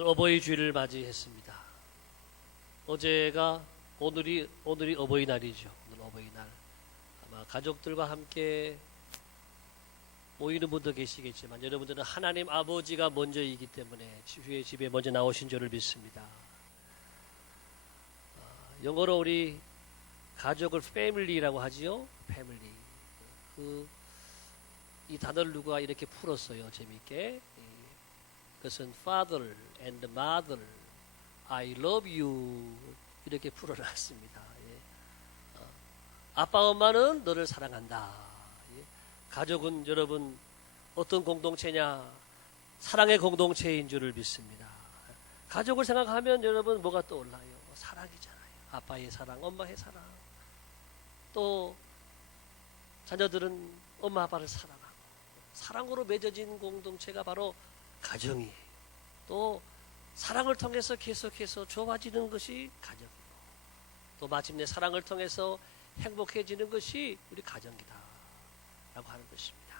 오늘 어버이 주일을 맞이했습니다. 오늘이 어버이날이죠. 오늘 어버이날. 아마 가족들과 함께 모이는 분도 계시겠지만 여러분들은 하나님 아버지가 먼저이기 때문에 주의 집에 먼저 나오신 줄을 믿습니다. 영어로 우리 가족을 family라고 하지요. family. 이 단어를 누가 이렇게 풀었어요. 재미있게. 그것은 father and mother, I love you 이렇게 풀어놨습니다. 아빠 엄마는 너를 사랑한다. 가족은 여러분 어떤 공동체냐? 사랑의 공동체인 줄을 믿습니다. 가족을 생각하면 여러분 뭐가 떠올라요? 사랑이잖아요. 아빠의 사랑, 엄마의 사랑. 또 자녀들은 엄마 아빠를 사랑하고 사랑으로 맺어진 공동체가 바로 가정이에요. 또 사랑을 통해서 계속해서 좋아지는 것이 가정이고 또 마침내 사랑을 통해서 행복해지는 것이 우리 가정이다 라고 하는 것입니다.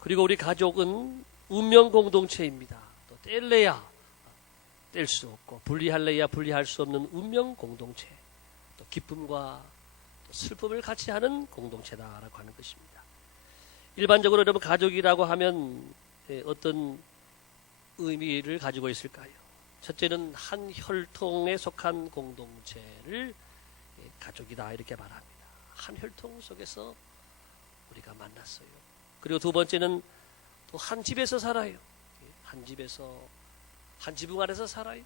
그리고 우리 가족은 운명 공동체입니다. 또 뗄래야 뗄 수 없고 분리할래야 분리할 수 없는 운명 공동체, 또 기쁨과 또 슬픔을 같이 하는 공동체다라고 하는 것입니다. 일반적으로 여러분 가족이라고 하면 어떤 의미를 가지고 있을까요? 첫째는 한 혈통에 속한 공동체를 가족이다 이렇게 말합니다. 한 혈통 속에서 우리가 만났어요. 그리고 두 번째는 또 한 집에서 살아요. 한 집에서 한 지붕 아래서 살아요.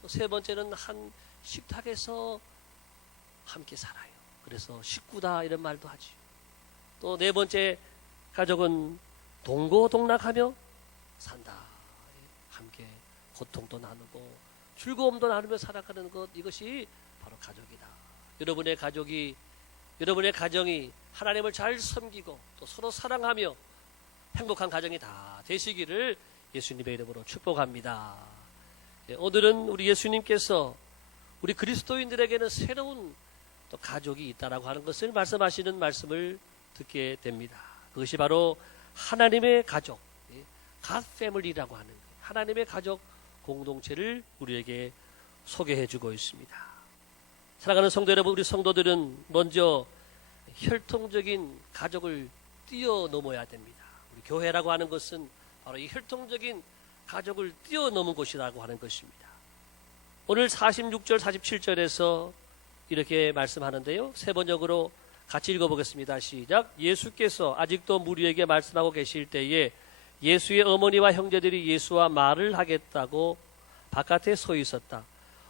또 세 번째는 한 식탁에서 함께 살아요. 그래서 식구다 이런 말도 하지요. 또 네 번째 가족은 동고동락하며 산다. 함께 고통도 나누고 즐거움도 나누며 살아가는 것, 이것이 바로 가족이다. 여러분의 가정이 하나님을 잘 섬기고 또 서로 사랑하며 행복한 가정이 다 되시기를 예수님의 이름으로 축복합니다. 오늘은 우리 예수님께서 우리 그리스도인들에게는 새로운 또 가족이 있다라고 하는 것을 말씀하시는 말씀을 듣게 됩니다. 그것이 바로 하나님의 가족, God Family라고 하는 하나님의 가족 공동체를 우리에게 소개해주고 있습니다. 사랑하는 성도 여러분, 우리 성도들은 먼저 혈통적인 가족을 뛰어넘어야 됩니다. 우리 교회라고 하는 것은 바로 이 혈통적인 가족을 뛰어넘은 곳이라고 하는 것입니다. 오늘 46절, 47절에서 이렇게 말씀하는데요. 세 번역으로 같이 읽어보겠습니다. 시작. 예수께서 아직도 무리에게 말씀하고 계실 때에 예수의 어머니와 형제들이 예수와 말을 하겠다고 바깥에 서 있었다.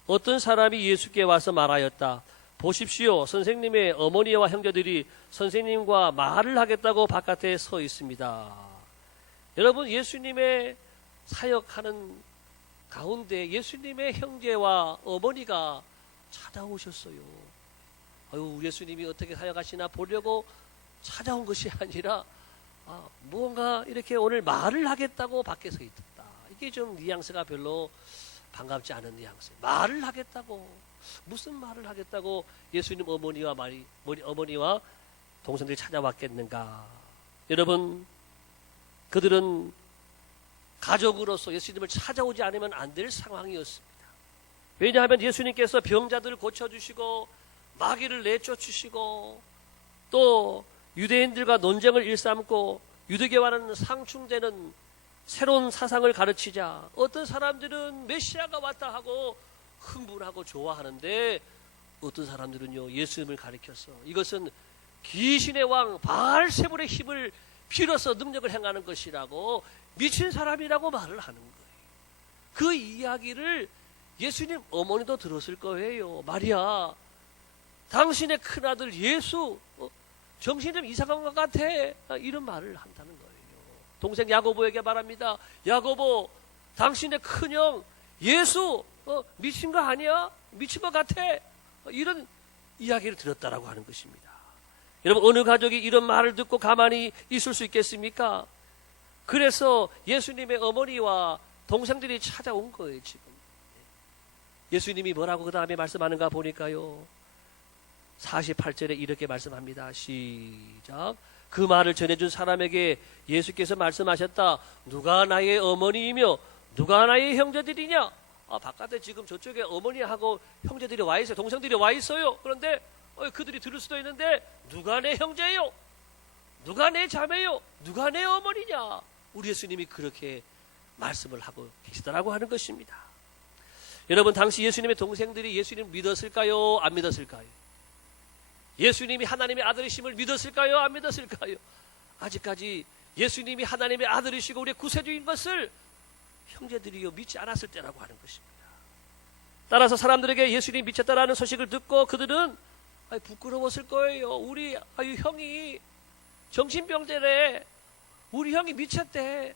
어떤 사람이 예수께 와서 말하였다. 보십시오. 선생님의 어머니와 형제들이 선생님과 말을 하겠다고 바깥에 서 있습니다. 여러분, 예수님의 사역하는 가운데 예수님의 형제와 어머니가 찾아오셨어요. 예수님이 어떻게 사역하시나 보려고 찾아온 것이 아니라 무언가 이렇게 오늘 말을 하겠다고 밖에 서 있다. 이게 좀 뉘앙스가 별로 반갑지 않은 뉘앙스. 말을 하겠다고, 무슨 말을 하겠다고 예수님 어머니와 동생들이 찾아왔겠는가. 여러분, 그들은 가족으로서 예수님을 찾아오지 않으면 안 될 상황이었습니다. 왜냐하면 예수님께서 병자들을 고쳐주시고 마귀를 내쫓으시고 또 유대인들과 논쟁을 일삼고 유대교와는 상충되는 새로운 사상을 가르치자 어떤 사람들은 메시아가 왔다 하고 흥분하고 좋아하는데 어떤 사람들은요, 예수님을 가리켜서 이것은 귀신의 왕 바알세불의 힘을 빌어서 능력을 행하는 것이라고 미친 사람이라고 말을 하는 거예요. 그 이야기를 예수님 어머니도 들었을 거예요. 마리아, 당신의 큰아들 예수 정신이 좀 이상한 것 같아, 이런 말을 한다는 거예요. 동생 야고보에게 말합니다. 야고보, 당신의 큰형 예수 미친 거 아니야? 미친 것 같아, 이런 이야기를 들었다라고 하는 것입니다. 여러분, 어느 가족이 이런 말을 듣고 가만히 있을 수 있겠습니까? 그래서 예수님의 어머니와 동생들이 찾아온 거예요. 지금 예수님이 뭐라고 그 다음에 말씀하는가 보니까요, 48절에 이렇게 말씀합니다. 시작. 그 말을 전해준 사람에게 예수께서 말씀하셨다. 누가 나의 어머니이며 누가 나의 형제들이냐? 바깥에 지금 저쪽에 어머니하고 형제들이 와 있어요. 동생들이 와 있어요. 그런데 그들이 들을 수도 있는데 누가 내 형제요? 누가 내 자매요? 누가 내 어머니냐? 우리 예수님이 그렇게 말씀을 하고 계시더라고 하는 것입니다. 여러분, 당시 예수님의 동생들이 예수님을 믿었을까요? 안 믿었을까요? 예수님이 하나님의 아들이심을 믿었을까요? 안 믿었을까요? 아직까지 예수님이 하나님의 아들이시고 우리의 구세주인 것을 형제들이요 믿지 않았을 때라고 하는 것입니다. 따라서 사람들에게 예수님이 미쳤다라는 소식을 듣고 그들은 부끄러웠을 거예요. 우리 형이 정신병자래. 우리 형이 미쳤대.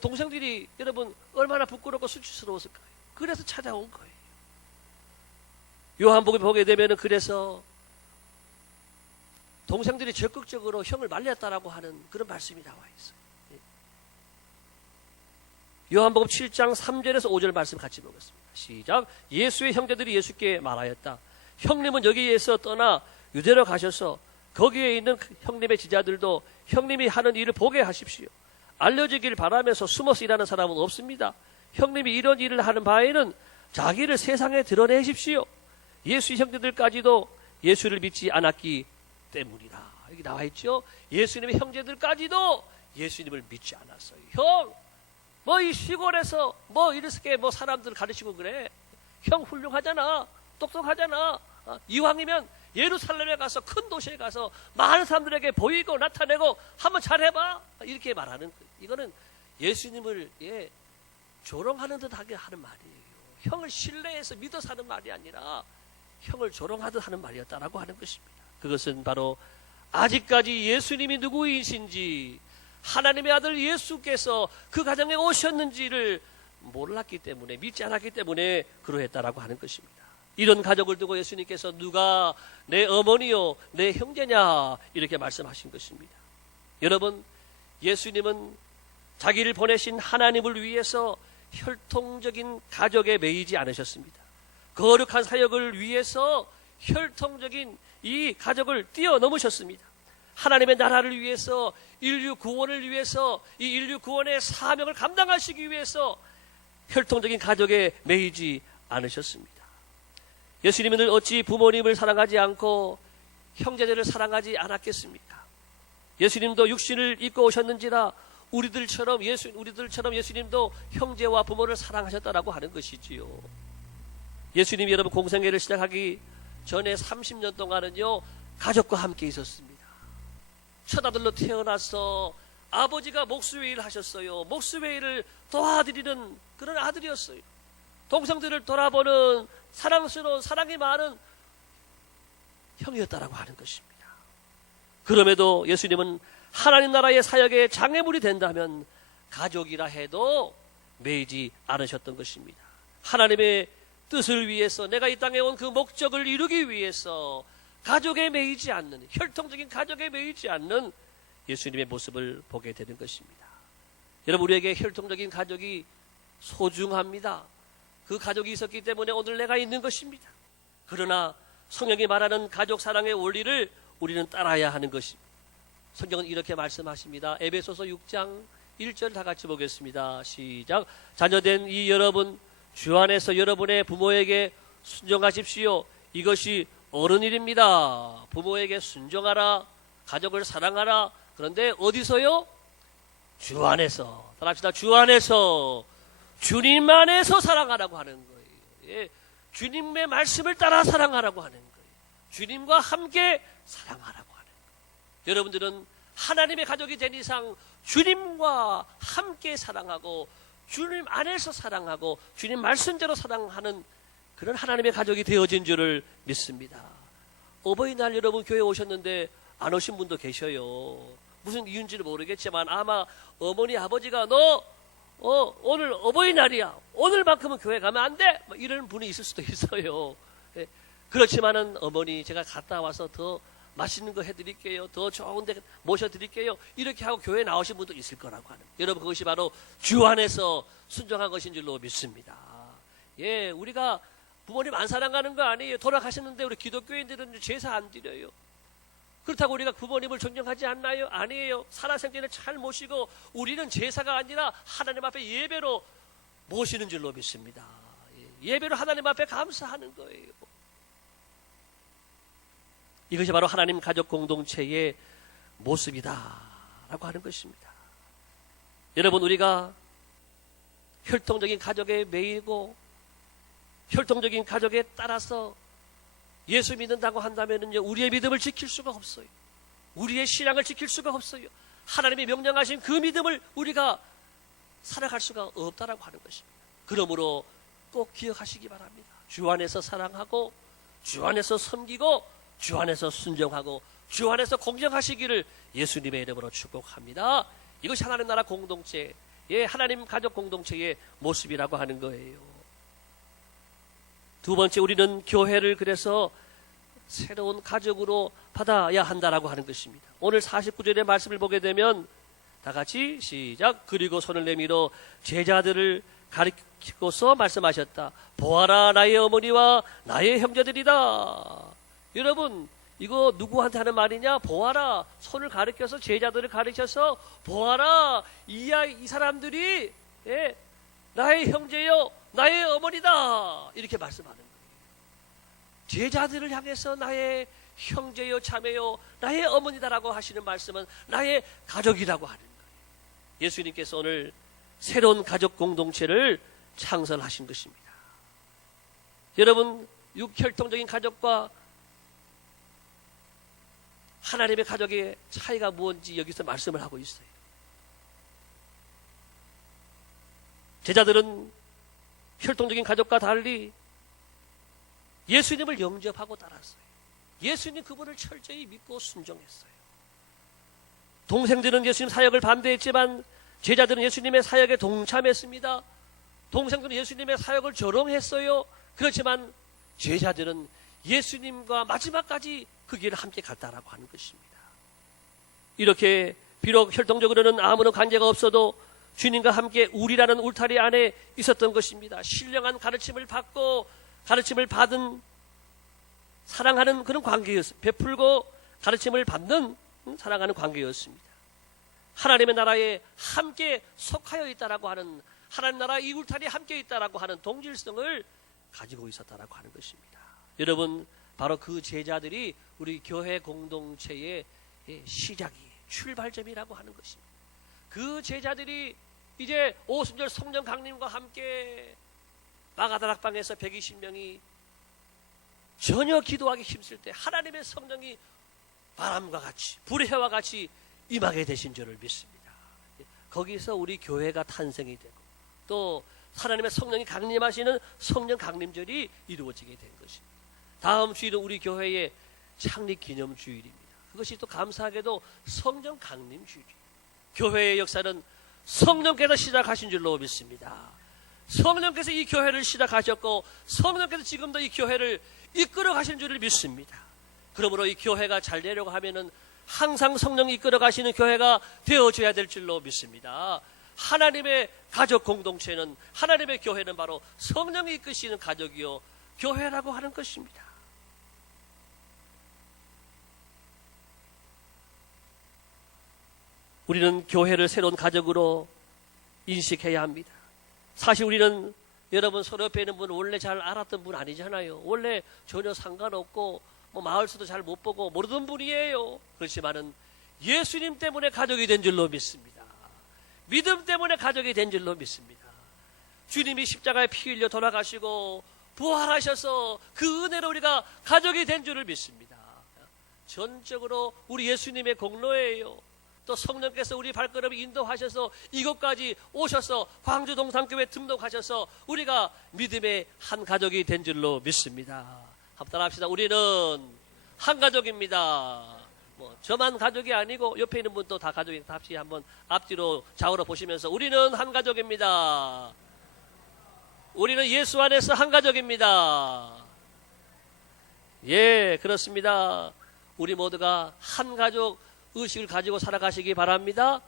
동생들이 여러분 얼마나 부끄럽고 수치스러웠을까요? 그래서 찾아온 거예요. 요한복음에 보게 되면 그래서 동생들이 적극적으로 형을 말렸다라고 하는 그런 말씀이 나와 있어요. 요한복음 7장 3절에서 5절 말씀 같이 보겠습니다. 시작. 예수의 형제들이 예수께 말하였다. 형님은 여기에서 떠나 유대로 가셔서 거기에 있는 형님의 지자들도 형님이 하는 일을 보게 하십시오. 알려지길 바라면서 숨어서 일하는 사람은 없습니다. 형님이 이런 일을 하는 바에는 자기를 세상에 드러내십시오. 예수의 형제들까지도 예수를 믿지 않았기 때문이다. 여기 나와 있죠. 예수님의 형제들까지도 예수님을 믿지 않았어요. 형, 이 시골에서 이렇게 사람들 가르치고 그래. 형 훌륭하잖아. 똑똑하잖아. 이왕이면 예루살렘에 가서 큰 도시에 가서 많은 사람들에게 보이고 나타내고 한번 잘해봐. 이렇게 말하는 거예요. 이거는 예수님을 조롱하는 듯 하게 하는 말이에요. 형을 신뢰해서 믿어서 하는 말이 아니라 형을 조롱하듯 하는 말이었다라고 하는 것입니다. 그것은 바로 아직까지 예수님이 누구이신지 하나님의 아들 예수께서 그 가정에 오셨는지를 몰랐기 때문에 믿지 않았기 때문에 그러했다라고 하는 것입니다. 이런 가족을 두고 예수님께서 누가 내 어머니요 내 형제냐 이렇게 말씀하신 것입니다. 여러분, 예수님은 자기를 보내신 하나님을 위해서 혈통적인 가족에 매이지 않으셨습니다. 거룩한 사역을 위해서 혈통적인 이 가족을 뛰어넘으셨습니다. 하나님의 나라를 위해서 인류 구원을 위해서 이 인류 구원의 사명을 감당하시기 위해서 혈통적인 가족에 매이지 않으셨습니다. 예수님은 어찌 부모님을 사랑하지 않고 형제들을 사랑하지 않았겠습니까? 예수님도 육신을 입고 오셨는지라 우리들처럼 예수님도 형제와 부모를 사랑하셨다라고 하는 것이지요. 예수님이 여러분 공생애를 시작하기 전에 30년 동안은요 가족과 함께 있었습니다. 첫 아들로 태어나서 아버지가 목수회의를 하셨어요. 목수회의를 도와드리는 그런 아들이었어요. 동생들을 돌아보는 사랑스러운 사랑이 많은 형이었다라고 하는 것입니다. 그럼에도 예수님은 하나님 나라의 사역에 장애물이 된다면 가족이라 해도 매이지 않으셨던 것입니다. 하나님의 뜻을 위해서 내가 이 땅에 온 그 목적을 이루기 위해서 가족에 매이지 않는, 혈통적인 가족에 매이지 않는 예수님의 모습을 보게 되는 것입니다. 여러분, 우리에게 혈통적인 가족이 소중합니다. 그 가족이 있었기 때문에 오늘 내가 있는 것입니다. 그러나 성경이 말하는 가족 사랑의 원리를 우리는 따라야 하는 것입니다. 성경은 이렇게 말씀하십니다. 에베소서 6장 1절 다 같이 보겠습니다. 시작. 자녀된 이 여러분, 주 안에서 여러분의 부모에게 순종하십시오. 이것이 옳은 일입니다. 부모에게 순종하라. 가족을 사랑하라. 그런데 어디서요? 주 안에서. 따라합시다. 주 안에서. 주님 안에서 사랑하라고 하는 거예요. 주님의 말씀을 따라 사랑하라고 하는 거예요. 주님과 함께 사랑하라고 하는 거예요. 여러분들은 하나님의 가족이 된 이상 주님과 함께 사랑하고 주님 안에서 사랑하고 주님 말씀대로 사랑하는 그런 하나님의 가족이 되어진 줄을 믿습니다. 어버이날 여러분 교회 오셨는데 안 오신 분도 계셔요. 무슨 이유인지는 모르겠지만 아마 어머니 아버지가 오늘 어버이날이야. 오늘만큼은 교회 가면 안 돼. 이런 분이 있을 수도 있어요. 그렇지만은 어머니 제가 갔다 와서 더 맛있는 거 해드릴게요. 더 좋은 데 모셔드릴게요. 이렇게 하고 교회에 나오신 분도 있을 거라고 하는. 여러분 그것이 바로 주 안에서 순종한 것인 줄로 믿습니다. 우리가 부모님 안 사랑하는 거 아니에요. 돌아가셨는데 우리 기독교인들은 제사 안 드려요. 그렇다고 우리가 부모님을 존경하지 않나요? 아니에요. 살아생전에 잘 모시고 우리는 제사가 아니라 하나님 앞에 예배로 모시는 줄로 믿습니다. 예배로 하나님 앞에 감사하는 거예요. 이것이 바로 하나님 가족 공동체의 모습이다라고 하는 것입니다. 여러분, 우리가 혈통적인 가족에 매이고 혈통적인 가족에 따라서 예수 믿는다고 한다면요, 우리의 믿음을 지킬 수가 없어요. 우리의 신앙을 지킬 수가 없어요. 하나님이 명령하신 그 믿음을 우리가 살아갈 수가 없다라고 하는 것입니다. 그러므로 꼭 기억하시기 바랍니다. 주 안에서 사랑하고 주 안에서 섬기고 주 안에서 순종하고 주 안에서 공경하시기를 예수님의 이름으로 축복합니다. 이것이 하나님 나라 공동체의, 하나님 가족 공동체의 모습이라고 하는 거예요. 두 번째, 우리는 교회를 그래서 새로운 가족으로 받아야 한다라고 하는 것입니다. 오늘 49절의 말씀을 보게 되면 다 같이 시작. 그리고 손을 내밀어 제자들을 가리키고서 말씀하셨다. 보아라, 나의 어머니와 나의 형제들이다. 여러분, 이거 누구한테 하는 말이냐? 보아라, 손을 가리켜서 제자들을 가리켜서 보아라, 이 사람들이 나의 형제요 나의 어머니다, 이렇게 말씀하는 거예요. 제자들을 향해서 나의 형제요 자매요 나의 어머니다라고 하시는 말씀은 나의 가족이라고 하는 거예요. 예수님께서 오늘 새로운 가족 공동체를 창설하신 것입니다. 여러분, 육혈통적인 가족과 하나님의 가족의 차이가 무엇인지 여기서 말씀을 하고 있어요. 제자들은 혈통적인 가족과 달리 예수님을 영접하고 따랐어요. 예수님 그분을 철저히 믿고 순종했어요. 동생들은 예수님 사역을 반대했지만 제자들은 예수님의 사역에 동참했습니다. 동생들은 예수님의 사역을 조롱했어요. 그렇지만 제자들은 예수님과 마지막까지 그 길을 함께 갔다라고 하는 것입니다. 이렇게 비록 혈통적으로는 아무런 관계가 없어도 주님과 함께 우리라는 울타리 안에 있었던 것입니다. 신령한 가르침을 받고 가르침을 받은 사랑하는 그런 관계였습니다. 베풀고 가르침을 받는 사랑하는 관계였습니다. 하나님의 나라에 함께 속하여 있다라고 하는, 하나님 나라 이 울타리에 함께 있다라고 하는 동질성을 가지고 있었다라고 하는 것입니다. 여러분, 바로 그 제자들이 우리 교회 공동체의 시작이에요. 출발점이라고 하는 것입니다. 그 제자들이 이제 오순절 성령 강림과 함께 마가다락방에서 120명이 전혀 기도하기 힘쓸 때 하나님의 성령이 바람과 같이 불의 해와 같이 임하게 되신 줄을 믿습니다. 거기서 우리 교회가 탄생이 되고 또 하나님의 성령이 강림하시는 성령 강림절이 이루어지게 된 것입니다. 다음 주일은 우리 교회의 창립 기념 주일입니다. 그것이 또 감사하게도 성령 강림 주일이에요. 교회의 역사는 성령께서 시작하신 줄로 믿습니다. 성령께서 이 교회를 시작하셨고 성령께서 지금도 이 교회를 이끌어 가시는 줄을 믿습니다. 그러므로 이 교회가 잘 되려고 하면은 항상 성령이 이끌어 가시는 교회가 되어줘야 될 줄로 믿습니다. 하나님의 가족 공동체는, 하나님의 교회는 바로 성령이 이끄시는 가족이요 교회라고 하는 것입니다. 우리는 교회를 새로운 가족으로 인식해야 합니다. 사실 우리는 여러분 서로 옆에 있는 분은 원래 잘 알았던 분 아니잖아요. 원래 전혀 상관없고 마을수도 잘 못 보고 모르던 분이에요. 그렇지만은 예수님 때문에 가족이 된 줄로 믿습니다. 믿음 때문에 가족이 된 줄로 믿습니다. 주님이 십자가에 피 흘려 돌아가시고 부활하셔서 그 은혜로 우리가 가족이 된 줄을 믿습니다. 전적으로 우리 예수님의 공로예요. 또 성령께서 우리 발걸음을 인도하셔서 이곳까지 오셔서 광주 동산교회 등록하셔서 우리가 믿음의 한 가족이 된 줄로 믿습니다. 합달합시다. 우리는 한 가족입니다. 저만 가족이 아니고 옆에 있는 분도 다 가족입니다. 합시 한번 앞뒤로 좌우로 보시면서 우리는 한 가족입니다. 우리는 예수 안에서 한 가족입니다. 예, 그렇습니다. 우리 모두가 한 가족 의식을 가지고 살아가시기 바랍니다.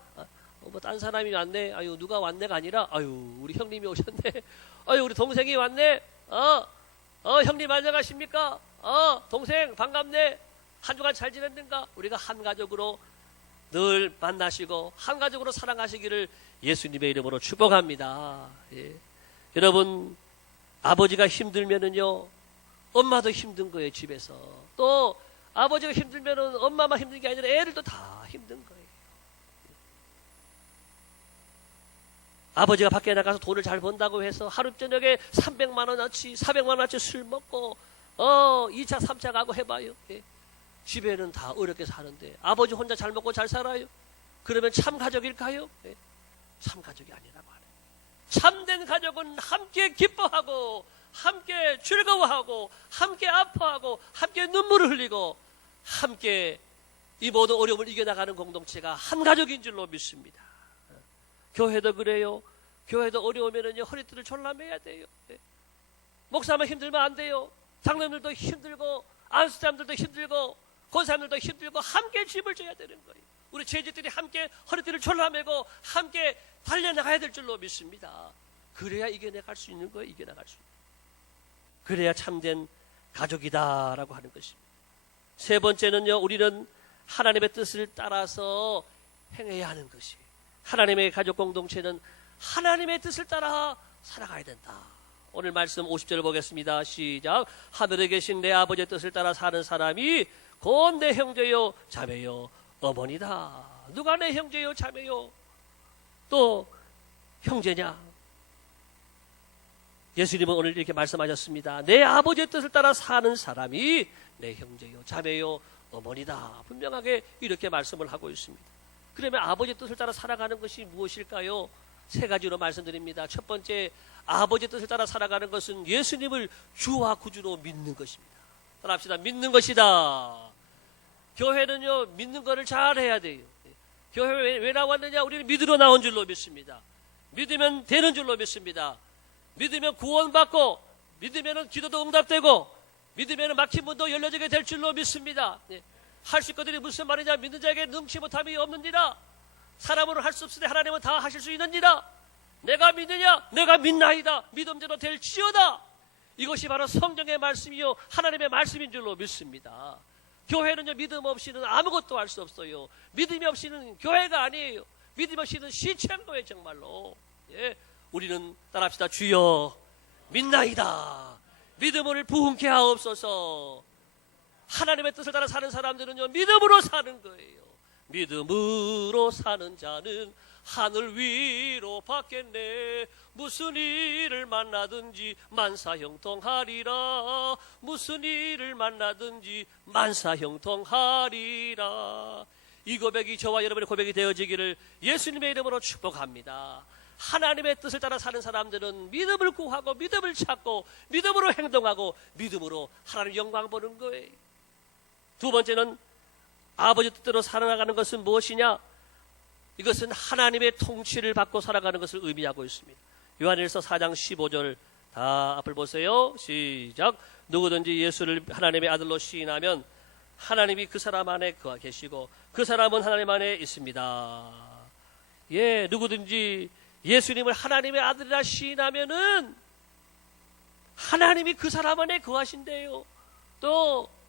딴 사람이 왔네. 아유, 누가 왔네가 아니라, 아유, 우리 형님이 오셨네. 아유, 우리 동생이 왔네. 형님 안녕하십니까? 동생 반갑네. 한 주간 잘 지냈는가? 우리가 한 가족으로 늘 만나시고 한 가족으로 사랑하시기를 예수님의 이름으로 축복합니다. 예. 여러분, 아버지가 힘들면은요, 엄마도 힘든 거예요, 집에서. 또 아버지가 힘들면은 엄마만 힘든 게 아니라 애들도 다 힘든 거예요. 아버지가 밖에 나가서 돈을 잘 번다고 해서 하루 저녁에 300만 원어치, 400만 원어치 술 먹고 2차, 3차 가고 해봐요. 예. 집에는 다 어렵게 사는데 아버지 혼자 잘 먹고 잘 살아요? 그러면 참 가족일까요? 예. 참 가족이 아니라고 하네요. 참된 가족은 함께 기뻐하고 함께 즐거워하고 함께 아파하고 함께 눈물을 흘리고 함께 이 모든 어려움을 이겨나가는 공동체가 한 가족인 줄로 믿습니다. 교회도 그래요. 교회도 어려우면은요, 허리띠를 졸라매야 돼요. 네. 목사만 힘들면 안 돼요. 장로님들도 힘들고, 안수 사람들도 힘들고, 권사님들도 힘들고, 함께 짐을 져야 되는 거예요. 우리 재직들이 함께 허리띠를 졸라매고, 함께 달려나가야 될 줄로 믿습니다. 그래야 이겨나갈 수 있는 거예요. 이겨나갈 수 있는 거예요. 그래야 참된 가족이다라고 하는 것입니다. 세 번째는요, 우리는 하나님의 뜻을 따라서 행해야 하는 것이에요. 하나님의 가족 공동체는 하나님의 뜻을 따라 살아가야 된다. 오늘 말씀 50절을 보겠습니다. 시작. 하늘에 계신 내 아버지의 뜻을 따라 사는 사람이 곧 내 형제요 자매요 어머니다. 누가 내 형제요 자매요 또 형제냐? 예수님은 오늘 이렇게 말씀하셨습니다. 내 아버지의 뜻을 따라 사는 사람이 내 형제요 자매요 어머니다. 분명하게 이렇게 말씀을 하고 있습니다. 그러면 아버지의 뜻을 따라 살아가는 것이 무엇일까요? 세 가지로 말씀드립니다. 첫 번째, 아버지의 뜻을 따라 살아가는 것은 예수님을 주와 구주로 믿는 것입니다. 따라합시다. 믿는 것이다. 교회는요, 믿는 것을 잘 해야 돼요. 교회 왜 나왔느냐? 우리는 믿으러 나온 줄로 믿습니다. 믿으면 되는 줄로 믿습니다. 믿으면 구원받고, 믿으면 기도도 응답되고, 믿으면 막힌 문도 열려지게 될 줄로 믿습니다. 할 수 있거든요. 무슨 말이냐? 믿는 자에게 능치 못함이 없느니라. 사람으로 할 수 없으되 하나님은 다 하실 수 있느니라. 내가 믿느냐? 내가 믿나이다. 믿음대로 될지어다. 이것이 바로 성경의 말씀이요 하나님의 말씀인 줄로 믿습니다. 교회는요, 믿음 없이는 아무것도 할 수 없어요. 믿음이 없이는 교회가 아니에요. 믿음 없이는 시체인거예요. 정말로. 예, 우리는 따라합시다. 주여 믿나이다. 믿음을 부흥케 하옵소서. 하나님의 뜻을 따라 사는 사람들은요, 믿음으로 사는 거예요. 믿음으로 사는 자는 하늘 위로 받겠네. 무슨 일을 만나든지 만사형통하리라. 무슨 일을 만나든지 만사형통하리라. 이 고백이 저와 여러분의 고백이 되어지기를 예수님의 이름으로 축복합니다. 하나님의 뜻을 따라 사는 사람들은 믿음을 구하고 믿음을 찾고 믿음으로 행동하고 믿음으로 하나님 영광 보는 거예요. 두 번째는 아버지 뜻대로 살아가는 것은 무엇이냐? 이것은 하나님의 통치를 받고 살아가는 것을 의미하고 있습니다. 요한일서 4장 15절 다 앞을 보세요. 시작. 누구든지 예수를 하나님의 아들로 시인하면 하나님이 그 사람 안에 계시고 그 사람은 하나님 안에 있습니다. 예, 누구든지 예수님을 하나님의 아들이라 시인하면은 하나님이 그 사람 안에 거하신대요. 또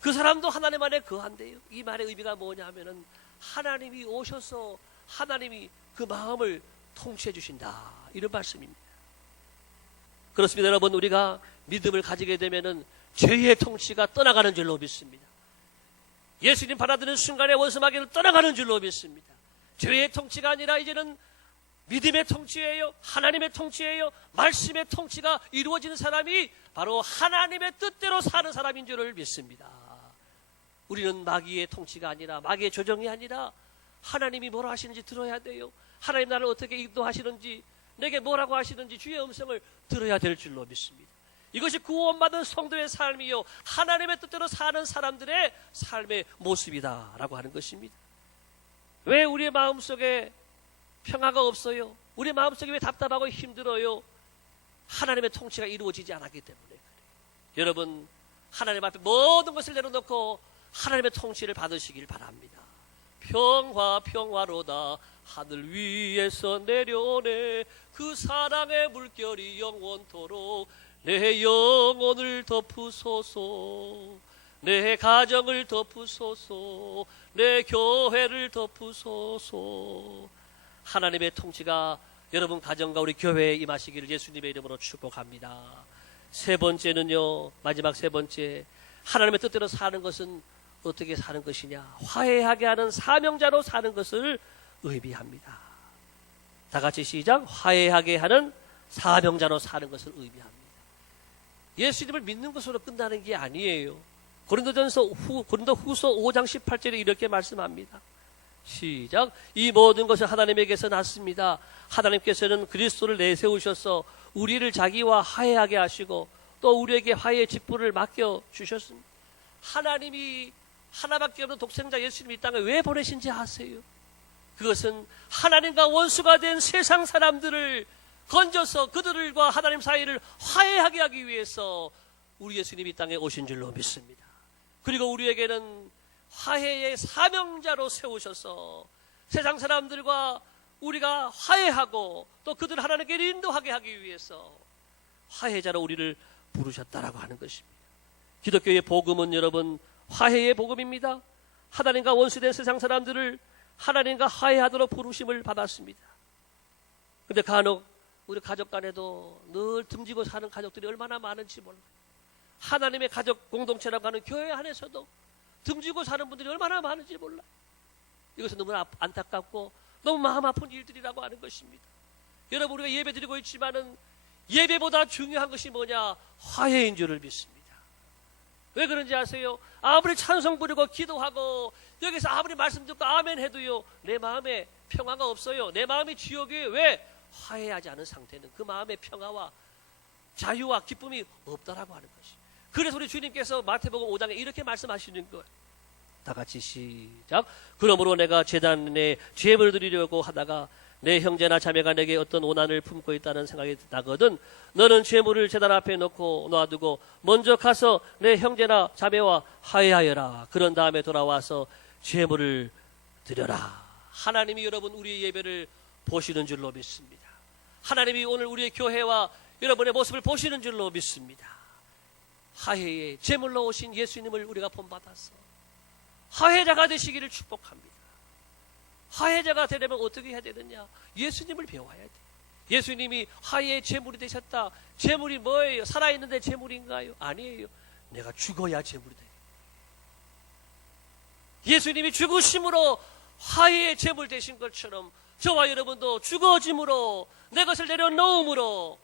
그 사람도 하나님 안에 거한대요. 이 말의 의미가 뭐냐 하면은 하나님이 오셔서 하나님이 그 마음을 통치해 주신다. 이런 말씀입니다. 그렇습니다. 여러분, 우리가 믿음을 가지게 되면은 죄의 통치가 떠나가는 줄로 믿습니다. 예수님 받아들이는 순간에 원수마귀는 떠나가는 줄로 믿습니다. 죄의 통치가 아니라 이제는 믿음의 통치예요. 하나님의 통치예요. 말씀의 통치가 이루어지는 사람이 바로 하나님의 뜻대로 사는 사람인 줄을 믿습니다. 우리는 마귀의 통치가 아니라 마귀의 조정이 아니라 하나님이 뭐라 하시는지 들어야 돼요. 하나님 나를 어떻게 인도하시는지 내게 뭐라고 하시는지 주의 음성을 들어야 될 줄로 믿습니다. 이것이 구원받은 성도의 삶이요 하나님의 뜻대로 사는 사람들의 삶의 모습이다라고 하는 것입니다. 왜 우리의 마음속에 평화가 없어요? 우리 마음속에 왜 답답하고 힘들어요? 하나님의 통치가 이루어지지 않았기 때문에 그래요. 여러분, 하나님 앞에 모든 것을 내려놓고 하나님의 통치를 받으시길 바랍니다. 평화 평화로다 하늘 위에서 내려오네. 그 사랑의 물결이 영원토록 내 영혼을 덮으소서. 내 가정을 덮으소서. 내 교회를 덮으소서. 하나님의 통치가 여러분 가정과 우리 교회에 임하시기를 예수님의 이름으로 축복합니다. 세 번째는요, 마지막 세 번째, 하나님의 뜻대로 사는 것은 어떻게 사는 것이냐? 화해하게 하는 사명자로 사는 것을 의미합니다. 다 같이 시작. 화해하게 하는 사명자로 사는 것을 의미합니다. 예수님을 믿는 것으로 끝나는 게 아니에요. 고린도후서 5장 18절에 이렇게 말씀합니다. 시작. 이 모든 것은 하나님에게서 났습니다. 하나님께서는 그리스도를 내세우셔서 우리를 자기와 화해하게 하시고 또 우리에게 화해의 직분을 맡겨주셨습니다. 하나님이 하나밖에 없는 독생자 예수님이 이 땅에 왜 보내신지 아세요? 그것은 하나님과 원수가 된 세상 사람들을 건져서 그들과 하나님 사이를 화해하게 하기 위해서 우리 예수님이 이 땅에 오신 줄로 믿습니다. 그리고 우리에게는 화해의 사명자로 세우셔서 세상 사람들과 우리가 화해하고 또 그들 하나님께 인도하게 하기 위해서 화해자로 우리를 부르셨다라고 하는 것입니다. 기독교의 복음은 여러분 화해의 복음입니다. 하나님과 원수된 세상 사람들을 하나님과 화해하도록 부르심을 받았습니다. 그런데 간혹 우리 가족 간에도 늘 등지고 사는 가족들이 얼마나 많은지 몰라요. 하나님의 가족 공동체라고 하는 교회 안에서도 등지고 사는 분들이 얼마나 많은지 몰라요. 이것은 너무 안타깝고 너무 마음 아픈 일들이라고 하는 것입니다. 여러분 우리가 예배 드리고 있지만은 예배보다 중요한 것이 뭐냐? 화해인 줄을 믿습니다. 왜 그런지 아세요? 아무리 찬송 부르고 기도하고 여기서 아무리 말씀 듣고 아멘 해도요 내 마음에 평화가 없어요. 내 마음이 지옥이에요. 왜? 화해하지 않은 상태는 그 마음의 평화와 자유와 기쁨이 없다라고 하는 것이. 그래서 우리 주님께서 마태복음 5장에 이렇게 말씀하시는 거예요. 다 같이 시작. 그러므로 내가 제단에 제물을 드리려고 하다가 내 형제나 자매가 내게 어떤 원한을 품고 있다는 생각이 나거든 너는 제물을 제단 앞에 놓고 놔두고 먼저 가서 내 형제나 자매와 화해하여라. 그런 다음에 돌아와서 제물을 드려라. 하나님이 여러분 우리의 예배를 보시는 줄로 믿습니다. 하나님이 오늘 우리의 교회와 여러분의 모습을 보시는 줄로 믿습니다. 화해의 제물로 오신 예수님을 우리가 본받아서 화해자가 되시기를 축복합니다. 화해자가 되려면 어떻게 해야 되느냐? 예수님을 배워야 돼. 예수님이 화해의 제물이 되셨다. 제물이 뭐예요? 살아있는데 제물인가요? 아니에요. 내가 죽어야 제물이 돼. 예수님이 죽으심으로 화해의 제물 되신 것처럼 저와 여러분도 죽어짐으로 내 것을 내려놓음으로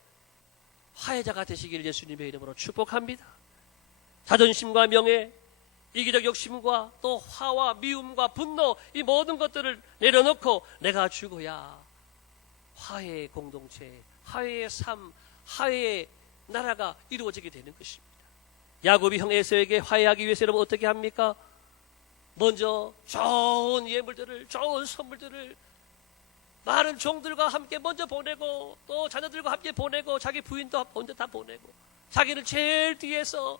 화해자가 되시기를 예수님의 이름으로 축복합니다. 자존심과 명예, 이기적 욕심과 또 화와 미움과 분노 이 모든 것들을 내려놓고 내가 죽어야 화해의 공동체, 화해의 삶, 화해의 나라가 이루어지게 되는 것입니다. 야곱이 형 에서에게 화해하기 위해서 여러분 어떻게 합니까? 먼저 좋은 예물들을, 좋은 선물들을 많은 종들과 함께 먼저 보내고 또 자녀들과 함께 보내고 자기 부인도 먼저 다 보내고 자기는 제일 뒤에서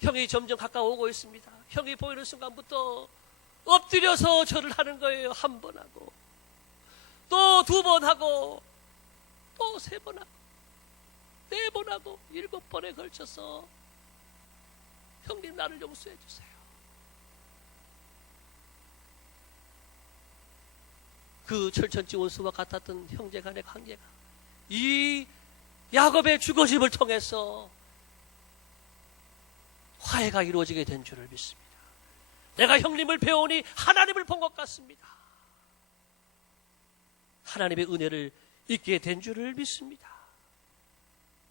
형이 점점 가까워오고 있습니다. 형이 보이는 순간부터 엎드려서 절을 하는 거예요. 한 번 하고 또 두 번 하고 또 세 번 하고 네 번 하고 7번에 걸쳐서 형님 나를 용서해 주세요. 그 철천지 원수와 같았던 형제 간의 관계가 이 야곱의 죽어짐을 통해서 화해가 이루어지게 된 줄을 믿습니다. 내가 형님을 배우니 하나님을 본 것 같습니다. 하나님의 은혜를 잊게 된 줄을 믿습니다.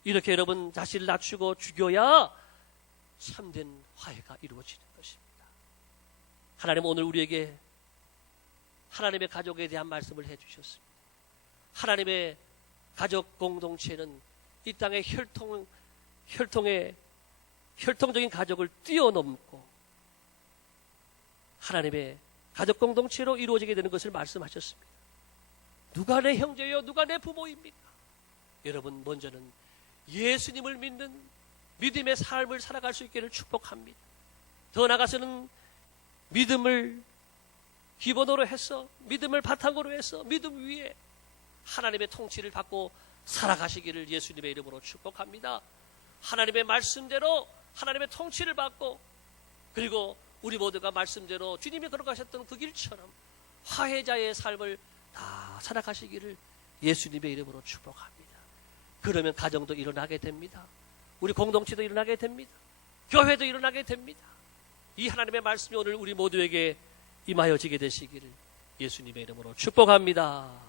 이렇게 여러분 자신을 낮추고 죽여야 참된 화해가 이루어지는 것입니다. 하나님은 오늘 우리에게 하나님의 가족에 대한 말씀을 해주셨습니다. 하나님의 가족 공동체는 이 땅의 혈통적인 가족을 뛰어넘고 하나님의 가족 공동체로 이루어지게 되는 것을 말씀하셨습니다. 누가 내 형제요? 누가 내 부모입니까? 여러분 먼저는 예수님을 믿는 믿음의 삶을 살아갈 수 있기를 축복합니다. 더 나아가서는 믿음을 기본으로 해서 믿음을 바탕으로 해서 믿음 위에 하나님의 통치를 받고 살아가시기를 예수님의 이름으로 축복합니다. 하나님의 말씀대로 하나님의 통치를 받고 그리고 우리 모두가 말씀대로 주님이 걸어가셨던 그 길처럼 화해자의 삶을 다 살아가시기를 예수님의 이름으로 축복합니다. 그러면 가정도 일어나게 됩니다. 우리 공동체도 일어나게 됩니다. 교회도 일어나게 됩니다. 이 하나님의 말씀이 오늘 우리 모두에게 임하여지게 되시기를 예수님의 이름으로 축복합니다.